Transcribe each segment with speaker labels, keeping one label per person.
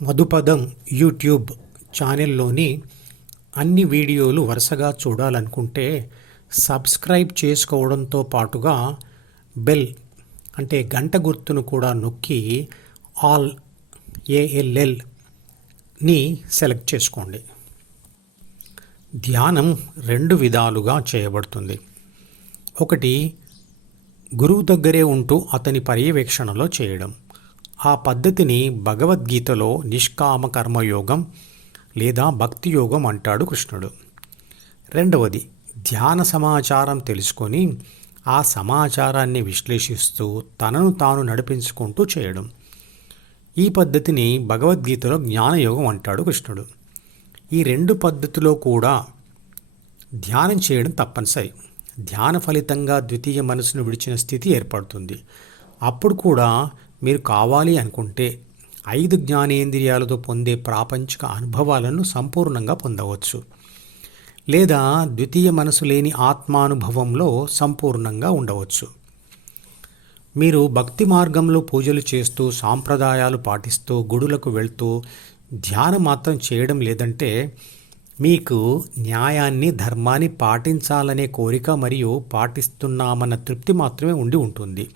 Speaker 1: మధుపదం YouTube ఛానల్లోని అన్ని వీడియోలు వరుసగా చూడాలనుకుంటే సబ్స్క్రైబ్ చేసుకోవడంతో పాటుగా బెల్ అంటే గంట గుర్తును కూడా నొక్కి ఆల్ ఏఎల్ఎల్ని సెలెక్ట్ చేసుకోండి. ధ్యానం రెండు విధాలుగా చేయబడుతుంది. ఒకటి గురువు దగ్గరే ఉంటూ అతని పర్యవేక్షణలో చేయడం. ఆ పద్ధతిని భగవద్గీతలో నిష్కామ కర్మయోగం లేదా భక్తి యోగం అంటాడు కృష్ణుడు. రెండవది ధ్యాన సమాచారం తెలుసుకొని ఆ సమాచారాన్ని విశ్లేషిస్తూ తనను తాను నడిపించుకుంటూ చేయడం. ఈ పద్ధతిని భగవద్గీతలో జ్ఞానయోగం అంటాడు కృష్ణుడు. ఈ రెండు పద్ధతిలో కూడా ధ్యానం చేయడం తప్పనిసరి. ధ్యాన ఫలితంగా ద్వితీయ మనసును విడిచిన స్థితి ఏర్పడుతుంది. అప్పుడు కూడా మీరు కావాలి అనుకుంటే ఐదు జ్ఞానేంద్రియాలతో పొందే ప్రాపంచిక అనుభవాలను సంపూర్ణంగా పొందవచ్చు. లేదా ద్వితీయ మనసు లేని ఆత్మానుభవంలో సంపూర్ణంగా ఉండవచ్చు. మీరు భక్తి మార్గంలో పూజలు చేస్తూ సాంప్రదాయాలు పాటిస్తూ గుడులకు వెళ్తూ ధ్యానం మాత్రం చేయడం లేదంటే మీకు న్యాయాన్ని ధర్మాన్ని పాటించాలనే కోరిక మరియు పాటిస్తున్నామన్న తృప్తి మాత్రమే ఉండి ఉంటుంది.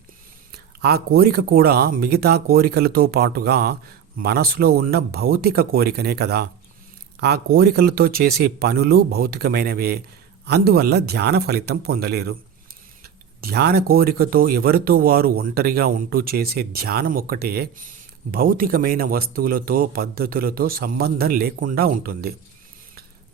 Speaker 1: ఆ కోరిక కూడా మిగతా కోరికలతో పాటుగా మనసులో ఉన్న భౌతిక కోరికనే కదా. ఆ కోరికలతో చేసే పనులు భౌతికమైనవే. అందువల్ల ధ్యాన ఫలితం పొందలేరు. ధ్యాన కోరికతో ఎవరితో వారు ఒంటరిగా ఉంటూ చేసే ధ్యానం ఒక్కటే భౌతికమైన వస్తువులతో పద్ధతులతో సంబంధం లేకుండా ఉంటుంది.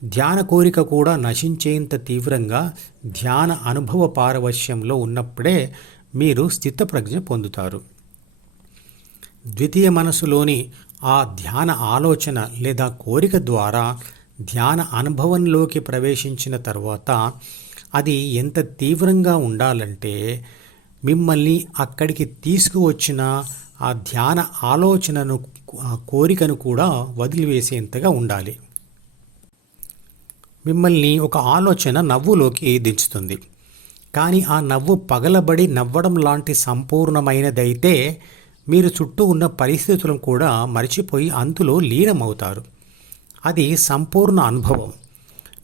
Speaker 1: ధ్యాన కోరిక కూడా నశించేంత తీవ్రంగా ధ్యాన అనుభవ పారవశ్యంలో ఉన్నప్పుడే మీరు స్థితప్రజ్ఞ పొందుతారు. ద్వితీయ మనసులోని ఆ ధ్యాన ఆలోచన లేదా కోరిక ద్వారా ధ్యాన అనుభవంలోకి ప్రవేశించిన తర్వాత అది ఎంత తీవ్రంగా ఉండాలంటే మిమ్మల్ని అక్కడికి తీసుకువచ్చిన ఆ ధ్యాన ఆలోచనను కోరికను కూడా వదిలివేసేంతగా ఉండాలి. మిమ్మల్ని ఒక ఆలోచన నవ్వులోకి దించుతుంది. కానీ ఆ నవ్వు పగలబడి నవ్వడం లాంటి సంపూర్ణమైనదైతే మీరు చుట్టూ ఉన్న పరిస్థితులను కూడా మర్చిపోయి అంతులో లీనమవుతారు. అది సంపూర్ణ అనుభవం.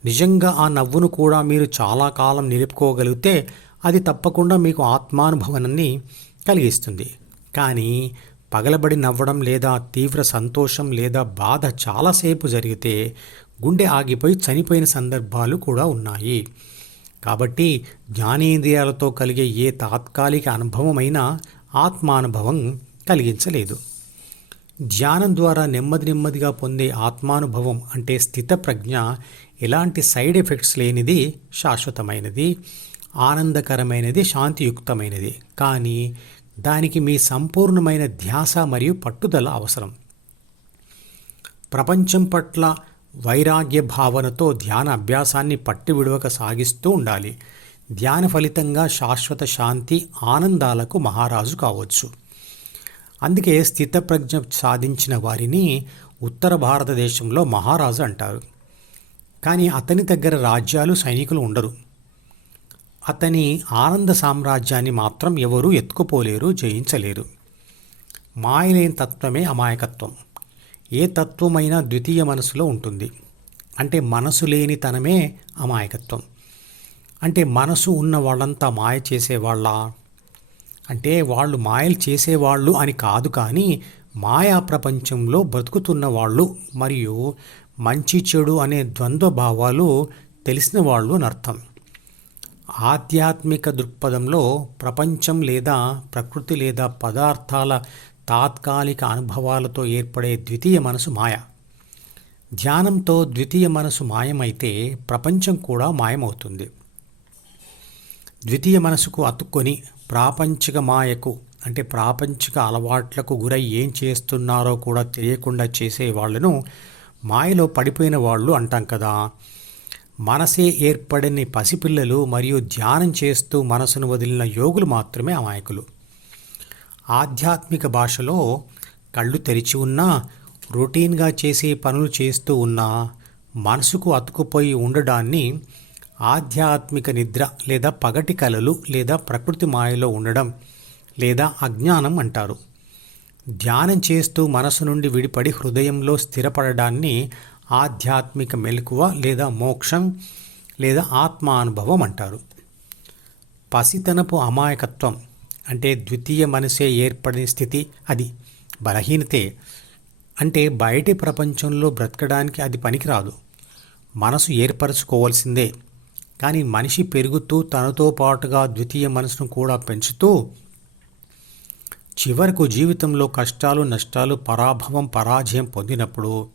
Speaker 1: నిజంగా ఆ నవ్వును కూడా మీరు చాలా కాలం నిలుపుకోగలిగితే అది తప్పకుండా మీకు ఆత్మానుభవాన్ని కలిగిస్తుంది. కానీ పగలబడి నవ్వడం లేదా తీవ్ర సంతోషం లేదా బాధ చాలాసేపు జరిగితే గుండె ఆగిపోయి చనిపోయిన సందర్భాలు కూడా ఉన్నాయి. కాబట్టి జ్ఞానేంద్రియాలతో కలిగే ఏ తాత్కాలిక అనుభవమైనా ఆత్మానుభవం కలిగించలేదు. ధ్యానం ద్వారా నెమ్మది నెమ్మదిగా పొందే ఆత్మానుభవం అంటే స్థితప్రజ్ఞ ఎలాంటి సైడ్ ఎఫెక్ట్స్ లేనిది శాశ్వతమైనది ఆనందకరమైనది శాంతియుక్తమైనది. కానీ దానికి మీ సంపూర్ణమైన ధ్యాస మరియు పట్టుదల అవసరం. ప్రపంచం పట్ల వైరాగ్య భావనతో ధ్యాన అభ్యాసాన్ని పట్టి విడవక సాగిస్తూ ఉండాలి. ధ్యాన ఫలితంగా శాశ్వత శాంతి ఆనందాలకు మహారాజు కావచ్చు. అందుకే స్థితప్రజ్ఞ సాధించిన వారిని ఉత్తర భారతదేశంలో మహారాజు అంటారు. కానీ అతని దగ్గర రాజ్యాలు సైనికులు ఉండరు. అతని ఆనంద సామ్రాజ్యాన్ని మాత్రం ఎవరూ ఎత్తుకుపోలేరు జయించలేరు. మాయలేని తత్వమే అమాయకత్వం. ఏ తత్వమైనా ద్వితీయ మనసులో ఉంటుంది. అంటే మనసు లేని తనమే అమాయకత్వం. అంటే మనసు ఉన్న వాళ్ళంతా మాయ చేసేవాళ్ళ? అంటే వాళ్ళు మాయలు చేసేవాళ్ళు అని కాదు కానీ మాయా ప్రపంచంలో బ్రతుకుతున్న వాళ్ళు మరియు మంచి చెడు అనే ద్వంద్వ భావాలు తెలిసిన వాళ్ళు అని అర్థం. ఆధ్యాత్మిక దృక్పథంలో ప్రపంచం లేదా ప్రకృతి లేదా పదార్థాల తాత్కాలిక అనుభవాలతో ఏర్పడే ద్వితీయ మనసు మాయ. ధ్యానంతో ద్వితీయ మనసు మాయమైతే ప్రపంచం కూడా మాయమవుతుంది. ద్వితీయ మనసుకు అతుక్కొని ప్రాపంచిక మాయకు అంటే ప్రాపంచిక అలవాట్లకు గురై ఏం చేస్తున్నారో కూడా తెలియకుండా చేసే వాళ్ళను మాయలో పడిపోయిన వాళ్ళు అంటాం కదా. మనసే ఏర్పడని పసిపిల్లలు మరియు ధ్యానం చేస్తూ మనసును వదిలిన యోగులు మాత్రమే అమాయకులు. ఆధ్యాత్మిక భాషలో కళ్ళు తెరిచి ఉన్నా రొటీన్గా చేసే పనులు చేస్తూ ఉన్నా మనసుకు అతుకుపోయి ఉండడాన్ని ఆధ్యాత్మిక నిద్ర లేదా పగటి కలలు లేదా ప్రకృతి మాయలో ఉండడం లేదా అజ్ఞానం అంటారు. ధ్యానం చేస్తూ మనసు నుండి విడిపడి హృదయంలో స్థిరపడడాన్ని ఆధ్యాత్మిక మెలకువ లేదా మోక్షం లేదా ఆత్మానుభవం అంటారు. పసితనపు అమాయకత్వం అంటే ద్వితీయ మనసే ఏర్పడిన స్థితి అది. బలహీనతే అంటే బయటి ప్రపంచంలో బ్రతకడానికి అది పనికిరాదు. మనసు ఏర్పరచుకోవాల్సిందే. కానీ మనిషి పెరుగుతూ తనతో పాటుగా ద్వితీయ మనసును కూడా పెంచుతూ చివరకు జీవితంలో కష్టాలు నష్టాలు పరాభవం పరాజయం పొందినప్పుడు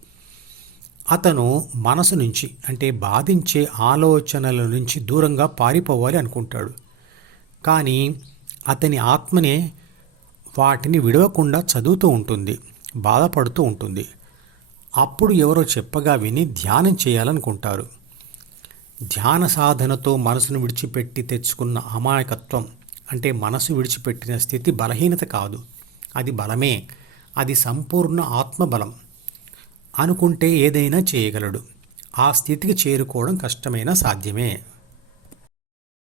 Speaker 1: అతను మనసు నుంచి అంటే బాధించే ఆలోచనల నుంచి దూరంగా పారిపోవాలి అనుకుంటాడు. కానీ అతని ఆత్మనే వాటిని విడవకుండా చదువుతూ ఉంటుంది బాధపడుతూ ఉంటుంది. అప్పుడు ఎవరో చెప్పగా విని ధ్యానం చేయాలనుకుంటారు. ధ్యాన సాధనతో మనసును విడిచిపెట్టి తెచ్చుకున్న అమాయకత్వం అంటే మనసు విడిచిపెట్టిన స్థితి బలహీనత కాదు. అది బలమే. అది సంపూర్ణ ఆత్మబలం. అనుకుంటే ఏదైనా చేయగలడు. ఆ స్థితికి చేరుకోవడం కష్టమైన సాధ్యమే.